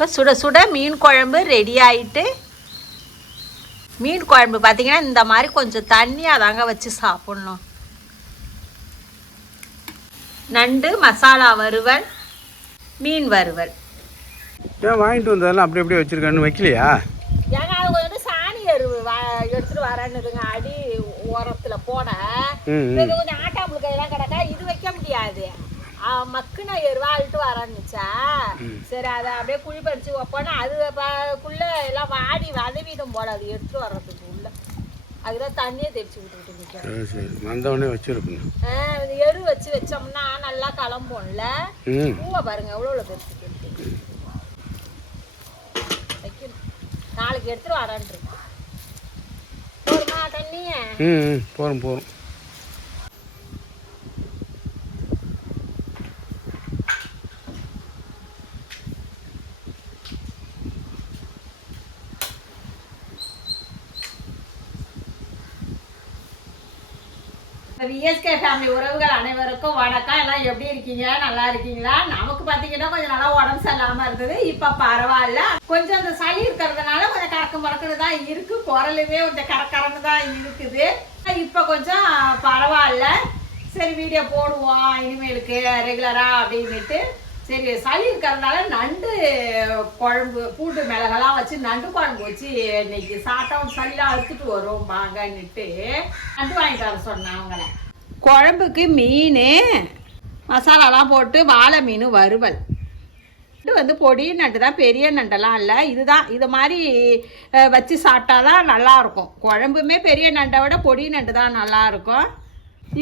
இப்போ சுட சுட மீன் குழம்பு ரெடி ஆகிட்டு, மீன் குழம்பு பார்த்திங்கன்னா இந்த மாதிரி கொஞ்சம் தண்ணியாக தாங்க வச்சு சாப்பிட்ணும். நண்டு மசாலா வறுவல், மீன் வறுவல். ஏன் வாங்கிட்டு வந்ததெல்லாம் அப்படி அப்படியே வச்சுருக்கான்னு வைக்கலையா? ஏன்னா அது வந்து சாணி எருவு எடுத்துகிட்டு வரேன்னுதுங்க. அடி ஓரத்தில் போட இது கொஞ்சம் ஆட்டாம்புள் கையெல்லாம் கிடக்கா, இது வைக்க முடியாது. மக்குன எருவா அழுட்டு வரன்னுச்சா, சரி அதை அப்படியே குழி பறிச்சு வைப்போன்னா அதுக்குள்ள எல்லாம் வாடி வதவிடும் போல, அது எடுத்துட்டு வர்றதுக்கு உள்ள அதுதான் தண்ணியை தெரிச்சு விட்டுக்கிட்டு வந்தவொடனே வச்சிருக்கணும். எரு வச்சு வச்சோம்னா நல்லா கிளம்போம்ல. பூவை பாருங்க எவ்வளோ பெருசு பெருசு. வைக்கணும், நாளைக்கு எடுத்துட்டு வரான்ட்டு போருமா தண்ணிய. போறோம் போறோம். விஎஸ்கே ஃபேமிலி உறவுகள் அனைவருக்கும் வணக்கம். எல்லாம் எப்படி இருக்கீங்க? நல்லா இருக்கீங்களா? நமக்கு பார்த்தீங்கன்னா கொஞ்சம் நல்லா உடம்பு சரியில்லாமல் இருந்தது, இப்போ பரவாயில்ல. கொஞ்சம் அந்த சளி இருக்கிறதுனால கொஞ்சம் கறக்கு மறக்குன்னு தான் இருக்கு, குரலுமே கொஞ்சம் கறக்கறன்னு தான் இருக்குது. இப்போ கொஞ்சம் பரவாயில்ல. சரி வீடியோ போடுவோம் இனிமேலுக்கு ரெகுலராக அப்படின்ட்டு. சரி சளி இருக்கிறதுனால நண்டு குழம்பு பூண்டு மிளகெல்லாம் வச்சு நண்டு குழம்பு வச்சு இன்னைக்கு சாப்பிட்டோம், சளியெல்லாம் அறுத்துட்டு வரும் வாங்கன்னுட்டு நண்டு வாங்கிட்டு வர சொன்னேன் அவங்கள. குழம்புக்கு மீன் மசாலாலாம் போட்டு வாழை மீன் வறுவல். நண்டு வந்து பொடி நண்டு தான், பெரிய நண்டெல்லாம் இல்லை. இதுதான் இது மாதிரி வச்சு சாப்பிட்டா தான் நல்லாயிருக்கும். குழம்புமே பெரிய நண்டை விட பொடி நண்டு தான் நல்லாயிருக்கும்.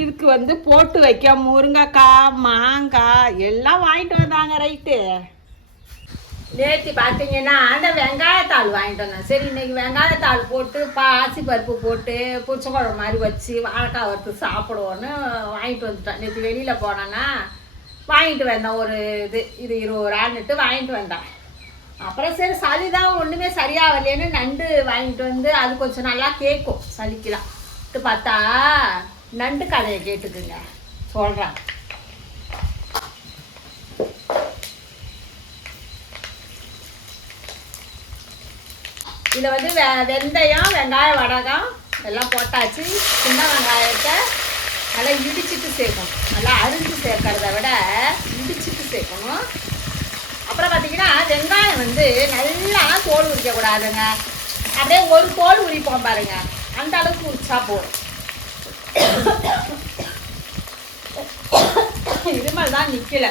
இதுக்கு வந்து போட்டு வைக்க முருங்கைக்காய் மாங்காய் எல்லாம் வாங்கிட்டு வந்தாங்க. ரைட்டு, நேற்று பார்த்தீங்கன்னா அந்த வெங்காயத்தாள் வாங்கிட்டு வந்தேன். சரி இன்னைக்கு வெங்காயத்தாள் போட்டு பாசி பருப்பு போட்டு புளிச்ச குழம்பு மாதிரி வச்சு வாழைக்காய் வறுத்து சாப்பிடுவோன்னு வாங்கிட்டு வந்துட்டேன். நேற்று வெளியில் போனேன்னா வாங்கிட்டு வந்தேன். ஒரு இது 20 ரூபான்னுட்டு வாங்கிட்டு வந்தேன். அப்புறம் சரி சளி தான் ஒன்றுமே சரியாகலையேன்னு நண்டு வாங்கிட்டு வந்து அது கொஞ்சம் நல்லா கேட்கும் சளிக்கலாம் பார்த்தா நண்டு கதையை கேட்டுக்குங்க சொல்கிறேன். இதில் வந்து வெந்தயம் வெங்காயம் வடகம் எல்லாம் போட்டாச்சு. சின்ன வெங்காயத்தை நல்லா இடிச்சிட்டு சேர்க்கணும். நல்லா அரிஞ்சு சேர்க்கறத விட இடிச்சிட்டு சேர்க்கணும். அப்புறம் பார்த்தீங்கன்னா வெங்காயம் வந்து நல்லா தோல் உரிக்கக்கூடாதுங்க. அப்படியே ஒரு தோல் உரிப்போம் பாருங்க, அந்த அளவுக்கு உரிச்சா போதும். இருமல் தான் நிக்கல.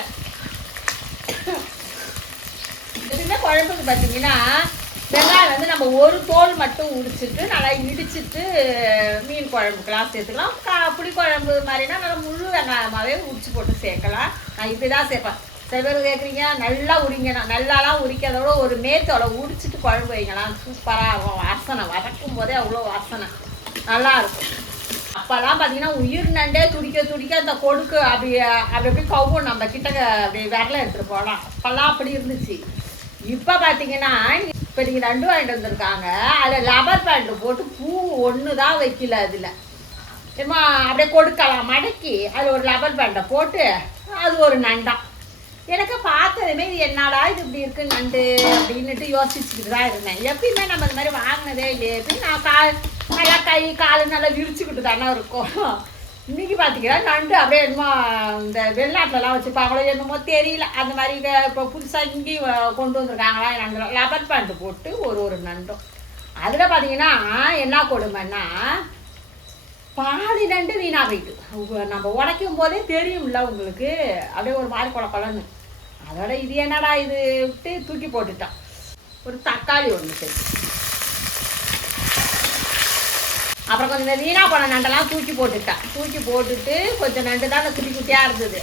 இதுமே குழம்புக்கு பார்த்தீங்கன்னா வெங்காயம் வந்து நம்ம ஒரு தோல் மட்டும் உரிச்சிட்டு நல்லா இடிச்சிட்டு மீன் குழம்புக்கெல்லாம் சேர்த்துக்கலாம். புளி குழம்பு மாதிரினா நல்லா முழு வெங்காயமாகவே உரிச்சு போட்டு சேர்க்கலாம். நான் இப்படிதான் சேர்ப்பேன். சில பேர் கேட்குறீங்க நல்லா உரிங்கணும். நல்லாலாம் உரிக்கிறதோட ஒரு மேத்தோட உரிச்சிட்டு குழம்பு வைங்கலாம், சூப்பராக இருக்கும். வாசனை வதக்கும் போதே அவ்வளோ வாசனை நல்லா இருக்கும். அப்போல்லாம் பார்த்தீங்கன்னா உயிர் நண்டே துடிக்க துடிக்க அந்த கொடுக்கு அப்படி அப்படி கவ்வும் நம்ம கிட்ட அப்படி விரல எடுத்துகிட்டு போகலாம். அப்போல்லாம் அப்படி இருந்துச்சு. இப்போ பார்த்தீங்கன்னா இப்போ நீங்கள் நண்டு வாங்கிட்டு வந்திருக்காங்க, அதில் லப்பர் பேண்டு போட்டு பூ ஒன்று தான் வைக்கல. அதில் ஏமா அப்படியே கொடுக்கலாம் மடக்கி அதில் ஒரு லப்பர் பேண்டை போட்டு அது ஒரு நண்டா. எனக்கு பார்த்ததுமே இது என்னடா இது இப்படி இருக்கு நண்டு அப்படின்னுட்டு யோசிச்சுக்கிட்டு தான் இருந்தேன். எப்பயுமே நம்ம இந்த மாதிரி வாங்கினதே இல்லையே. நான் நல்லா கை கால் நல்லா விரிச்சுக்கிட்டு தானே இருக்கும். இன்னைக்கு பார்த்தீங்கன்னா நண்டு அப்படியே என்னமோ இந்த வெளிநாட்டிலலாம் வச்சுருப்பாங்களோ என்னமோ தெரியல. அந்த மாதிரி இப்போ புதுசாக இங்கேயும் கொண்டு வந்திருக்காங்களா நண்டு லப்பர் பேண்டு போட்டு ஒரு நண்டும். அதில் பார்த்தீங்கன்னா என்ன கொடுமைன்னா பாதி நண்டு வீணாக போயிட்டு நம்ம உடைக்கும் போதே தெரியும்ல உங்களுக்கு, அப்படியே ஒரு மாதிரி குழப்பலன்னு. அதோட இது என்னடா இது விட்டு தூக்கி போட்டுட்டான். ஒரு தக்காளி ஒன்று சரி, அப்புறம் கொஞ்சம் இந்த வீணா போன நண்டெல்லாம் தூக்கி போட்டுட்டேன். தூக்கி போட்டுட்டு கொஞ்சம் நண்டு தான் குட்டி குட்டியாக இருந்தது.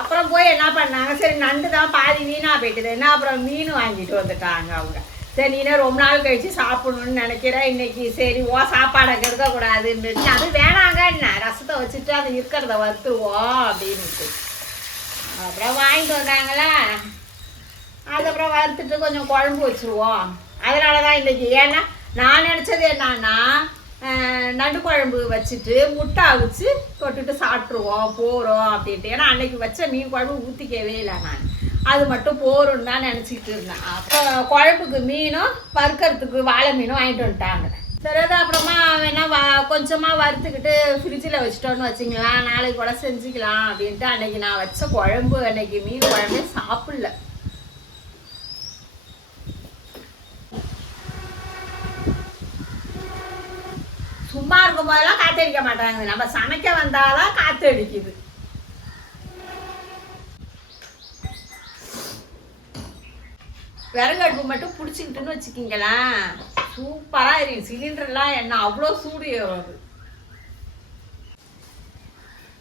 அப்புறம் போய் என்ன பண்ணாங்க, சரி நண்டு தான் பாதி வீணாக போயிட்டுது என்ன, அப்புறம் மீன் வாங்கிட்டு வந்துட்டாங்க அவங்க. சரி நீனே ரொம்ப நாள் கழிச்சு சாப்பிடணும்னு நினைக்கிறேன் இன்னைக்கு. சரி சாப்பாடை கெடுக்கக்கூடாதுன்னு அது வேணாங்க என்ன ரசத்தை வச்சுட்டு அதை இருக்கிறத வறுத்துருவோம் அப்படின்ட்டு அப்புறம் வாங்கிட்டு வந்தாங்களா. அதுக்கப்புறம் வறுத்துட்டு கொஞ்சம் குழம்பு வச்சுருவோம். அதனால தான் இன்றைக்கி. ஏன்னா நான் நினச்சது என்னன்னா நண்டு குழம்பு வச்சுட்டு முட்டை அவிச்சு தொட்டுட்டு சாப்பிட்ருவோம் போகிறோம் அப்படின்ட்டு. ஏன்னா அன்றைக்கி வச்ச மீன் குழம்பு ஊற்றிக்கவே இல்லை நான். அது மட்டும் போருன்னு தான் நினச்சிக்கிட்டு இருந்தேன். அப்போ குழம்புக்கு மீனும் வறுக்கிறதுக்கு வாழை மீனும் வாங்கிட்டு வந்துட்டாங்க. சரி அது அப்புறமா வேணா கொஞ்சமாக வறுத்துக்கிட்டு ஃப்ரிட்ஜில் வச்சுட்டோன்னு வச்சிங்களேன், நாளைக்கு கூட செஞ்சுக்கலாம் அப்படின்ட்டு அன்னைக்கு நான் வச்ச குழம்பு, அன்னைக்கு மீன் குழம்பே சாப்பிடல. சும்மா இருக்கும் போதெல்லாம் காற்றடிக்க மாட்டாங்க, நம்ம சமைக்க வந்தாதான் காற்று அடிக்குது. விறகு அடுப்பு மட்டும் பிடிச்சிக்கிட்டுன்னு வச்சுக்கிங்களேன், சூப்பராக எரியும். சிலிண்டர்லாம் என்ன அவ்வளோ சூடு வருது.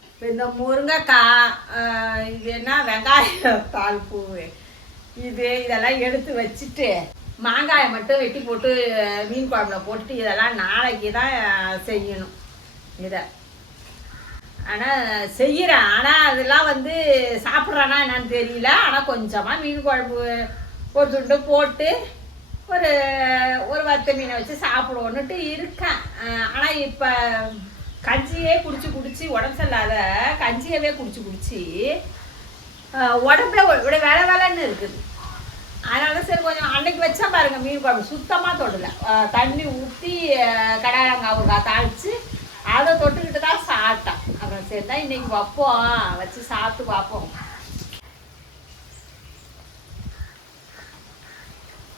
இப்போ இந்த முருங்கைக்காய், இது என்ன வெங்காயத்தாள் பூ, இதெல்லாம் எடுத்து வச்சுட்டு மாங்காயை மட்டும் வெட்டி போட்டு மீன் குழம்புல போட்டு இதெல்லாம் நாளைக்கு தான் செய்யணும். இதை ஆனால் செய்கிறேன், ஆனால் அதெல்லாம் வந்து சாப்பிட்றானா என்னன்னு தெரியல. ஆனால் கொஞ்சமாக மீன் குழம்பு ஒரு துண்டு போட்டு ஒரு வத்த மீனை வச்சு சாப்பிடுவோன்னுட்டு இருக்கேன். ஆனால் இப்போ கஞ்சியே குடிச்சு உடம்பு சரியில்லாத கஞ்சியவே குடிச்சு உடம்புல இப்படி வேலைன்னு இருக்குது. அதனால சரி கொஞ்சம் அன்னைக்கு வச்சா பாருங்க மீன் குழம்பு சுத்தமாக தொடலை. தண்ணி ஊற்றி கடாரங்காய் ஊறுகாய் தாளித்து அதை தொட்டுக்கிட்டு தான் சாப்பிட்டேன். அப்புறம் சரி தான் இன்னைக்கு வைப்போம், வச்சு சாப்பிட்டு பார்ப்போம்.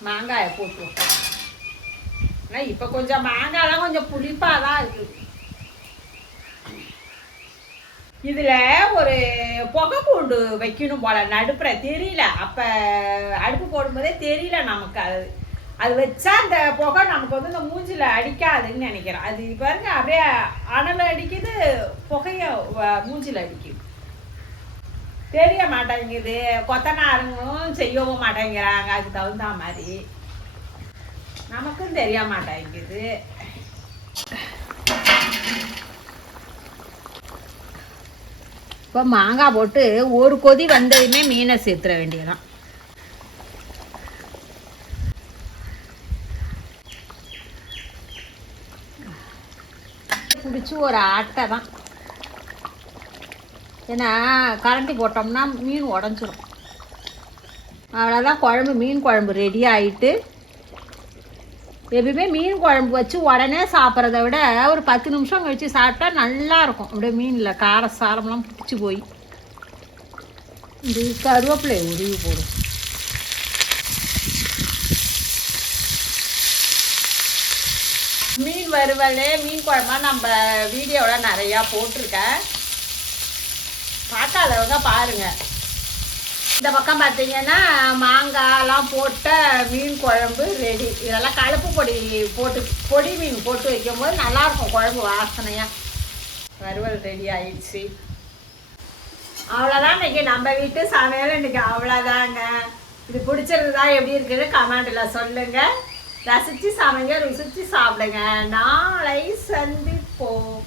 மாங்காயை போட்டுருவோம். ஆனால் இப்போ கொஞ்சம் மாங்காய்லாம் கொஞ்சம் புளிப்பாக தான் இருக்குது. இதில் ஒரு புகை பூண்டு வைக்கணும் போல நடுப்புற தெரியல. அப்போ அடுப்பு போடும்போதே தெரியல நமக்கு. அது வச்சா அந்த புகை நமக்கு வந்து இந்த மூஞ்சில் அடிக்காதுன்னு நினைக்கிறேன். அது பாருங்க அப்படியே அனல் அடிக்குது, புகைய மூஞ்சில் அடிக்குது. தெரிய மாட்டேங்குது. கொத்தனாருங்களும் செய்யவும் மாட்டேங்கிறாங்க அதுக்கு தகுந்த மாதிரி. நமக்கும் தெரிய மாட்டேங்குது. இப்போ மாங்காய் போட்டு ஒரு கொதி வந்ததுமே மீனை சேர்த்துற வேண்டியதான். பிடிச்சி ஒரு ஆட்டை தான். ஏன்னா கரண்டி போட்டோம்னா மீன் உடஞ்சிரும். அவ்வளோதான், குழம்பு மீன் குழம்பு ரெடி ஆகிட்டு. எப்பயுமே மீன் குழம்பு வச்சு உடனே சாப்பிட்றத விட ஒரு 10 நிமிஷம் கழித்து சாப்பிட்டா நல்லாயிருக்கும். அப்படியே மீனில் கார சாரம்லாம் பிடிச்சி போய். இது கருவேப்பிலை உருவி போடும். மீன் வறுவல் மீன் குழம்பா நம்ம வீடியோவில் நிறையா போட்டிருக்கேன், பார்க்காதவங்க பாருங்கள். இந்த பக்கம் பார்த்தீங்கன்னா மாங்காய்லாம் போட்ட மீன் குழம்பு ரெடி. இதெல்லாம் கலப்பு பொடி மீன் போட்டு வைக்கும்போது நல்லாயிருக்கும் குழம்பு வாசனையாக. வறுவல் ரெடி ஆயிடுச்சு. அவ்வளோதான் இன்றைக்கி நம்ம வீட்டு சமையல். இன்றைக்கி அவ்வளோதாங்க. இது பிடிச்சிருந்ததா எப்படி இருக்குது கமெண்டில் சொல்லுங்கள். ரசித்து சமைங்க, ருசித்து சாப்பிடுங்க. நாளை சந்திப்போம்.